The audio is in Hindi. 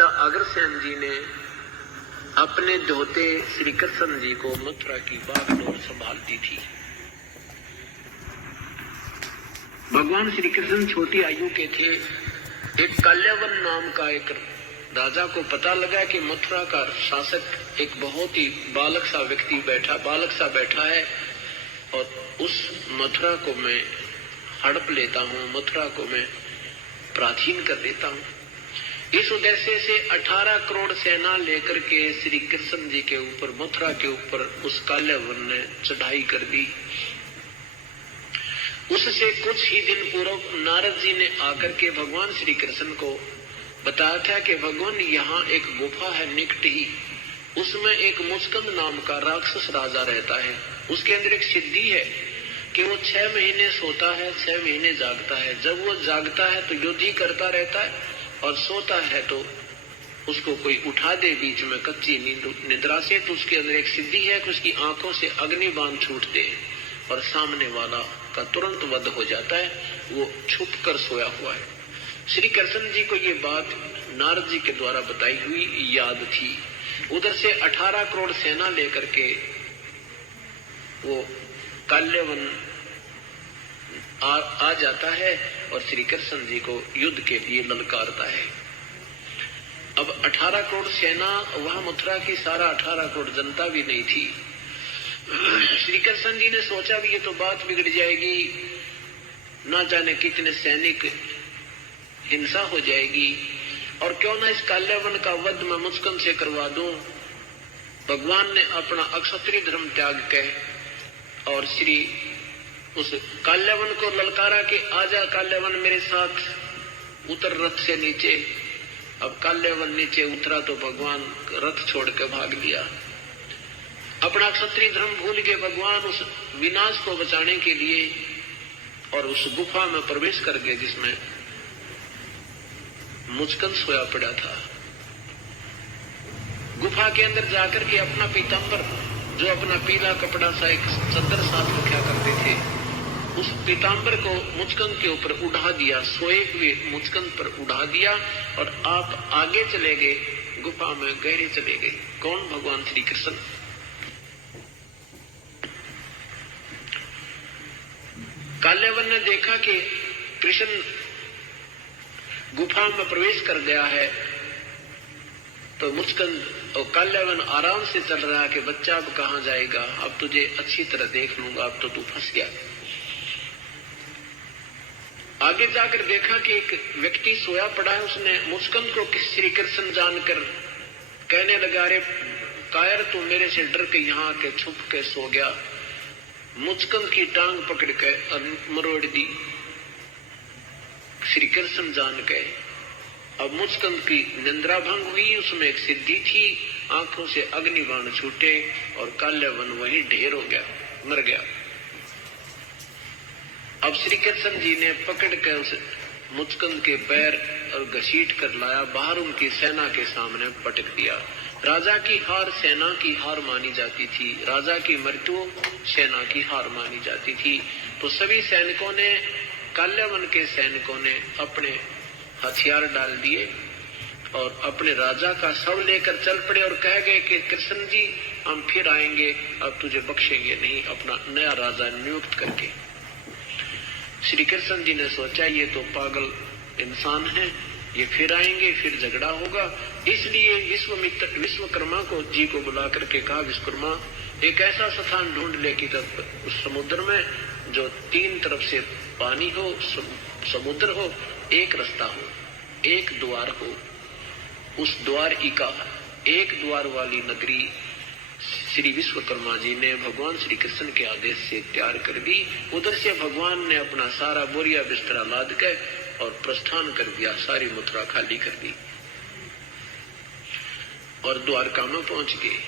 अग्रसेन जी ने अपने धोते श्री कृष्ण जी को मथुरा की बागडोर संभालती थी। भगवान श्री कृष्ण छोटी आयु के थे। एक काल्यावन नाम का एक राजा को पता लगा कि मथुरा का शासक एक बहुत ही बालक सा बैठा है और उस मथुरा को मैं हड़प लेता हूँ, मथुरा को मैं प्राचीन कर देता हूँ। इस उद्देश्य से 18 करोड़ सेना लेकर के श्री कृष्ण जी के ऊपर, मथुरा के ऊपर उस काल्यावन ने चढ़ाई कर दी। उससे कुछ ही दिन पूर्व नारद जी ने आकर के भगवान श्री कृष्ण को बताया था कि भगवान यहाँ एक गुफा है निकट ही, उसमें एक मुस्कंद नाम का राक्षस राजा रहता है। उसके अंदर एक सिद्धि है कि वो 6 महीने सोता है, 6 महीने जागता है। जब वो जागता है तो युद्ध ही करता रहता है और सोता है तो उसको कोई उठा दे बीच में कच्ची निद्रा से, तो उसके अंदर एक सिद्धि है कि उसकी आंखों से अग्निबाण छूटते और सामने वाला का तुरंत वध हो जाता है। वो छुप कर सोया हुआ है। श्री कृष्ण जी को ये बात नारद जी के द्वारा बताई हुई याद थी। उधर से 18 करोड़ सेना लेकर के वो काल्यावन आ जाता है और श्री कृष्ण जी को युद्ध के लिए ललकारता है। अब 18 करोड़ सेना, वहां मथुरा की सारा 18 करोड़ जनता भी नहीं थी। श्री कृष्ण जी ने सोचा भी ये तो बात बिगड़ जाएगी, ना जाने कितने सैनिक, हिंसा हो जाएगी, और क्यों ना इस काल्यावन का वध मैं मुस्कंद से करवा दूं। भगवान ने अपना अक्षत्रिय धर्म त्याग के और श्री उस काल्यावन को ललकारा कि आजा काल्यावन मेरे साथ, उतर रथ से नीचे। अब काल्यावन नीचे उतरा तो भगवान रथ छोड़ के भाग लिया। अपना क्षत्रिय धर्म भूल के भगवान उस विनाश को बचाने के लिए और उस गुफा में प्रवेश कर गए जिसमें मुस्कंद सोया पड़ा था। गुफा के अंदर जाकर के अपना पीतांबर, जो अपना पीला कपड़ा सा एक चद्दर साथ रखा करते थे, उस पीतांबर को मुस्कंद के ऊपर उड़ा दिया, सोए हुए मुस्कंद पर उड़ा दिया और आप आगे चले गए, गुफा में गहरे चले गए। कौन? भगवान श्री कृष्ण। काल्यावन ने देखा कि कृष्ण गुफा में प्रवेश कर गया है तो मुस्कंद और काल्यावन आराम से चल रहा है कि बच्चा अब कहां जाएगा, अब तुझे अच्छी तरह देख लूंगा, अब तो तू फंस गया। आगे जाकर देखा कि एक व्यक्ति सोया पड़ा है। उसने मुस्कंद को श्री कृष्ण जानकर कहने लगा, अरे कायर, तू मेरे से डर के यहाँ आके छुप के सो गया। मुस्कंद की टांग पकड़ के मरोड़ दी श्री कृष्ण जान के। अब मुस्कंद की निंद्रा भंग हुई, उसमें एक सिद्धि थी, आंखों से अग्निबाण छूटे और काल्यावन वहीं ढेर हो गया, मर गया। अब श्री कृष्ण जी ने पकड़ कर उस मुस्कंद के पैर और घसीट कर लाया, बाहर उनकी सेना के सामने पटक दिया। राजा की हार सेना की हार मानी जाती थी, राजा की मृत्यु सेना की हार मानी जाती थी। तो सभी सैनिकों ने, काल्यावन के सैनिकों ने अपने हथियार डाल दिए और अपने राजा का शव लेकर चल पड़े और कह गए कि कृष्ण जी हम फिर आएंगे, अब तुझे बख्शेंगे नहीं, अपना नया राजा नियुक्त करके। श्री कृष्ण जी ने सोचा ये तो पागल इंसान है, ये फिर आएंगे, फिर झगड़ा होगा। इसलिए विश्वकर्मा को जी को बुला करके कहा, विश्वकर्मा एक ऐसा स्थान ढूंढ ले कि तब उस समुद्र में जो 3 तरफ से पानी हो, समुद्र हो, एक रास्ता हो, एक द्वार हो, उस द्वार का एक द्वार वाली नगरी श्री विश्वकर्मा जी ने भगवान श्री कृष्ण के आदेश से तैयार कर दी। उधर से भगवान ने अपना सारा बोरिया बिस्तरा लाद के और प्रस्थान कर दिया, सारी मथुरा खाली कर दी और द्वारका में पहुंच गए।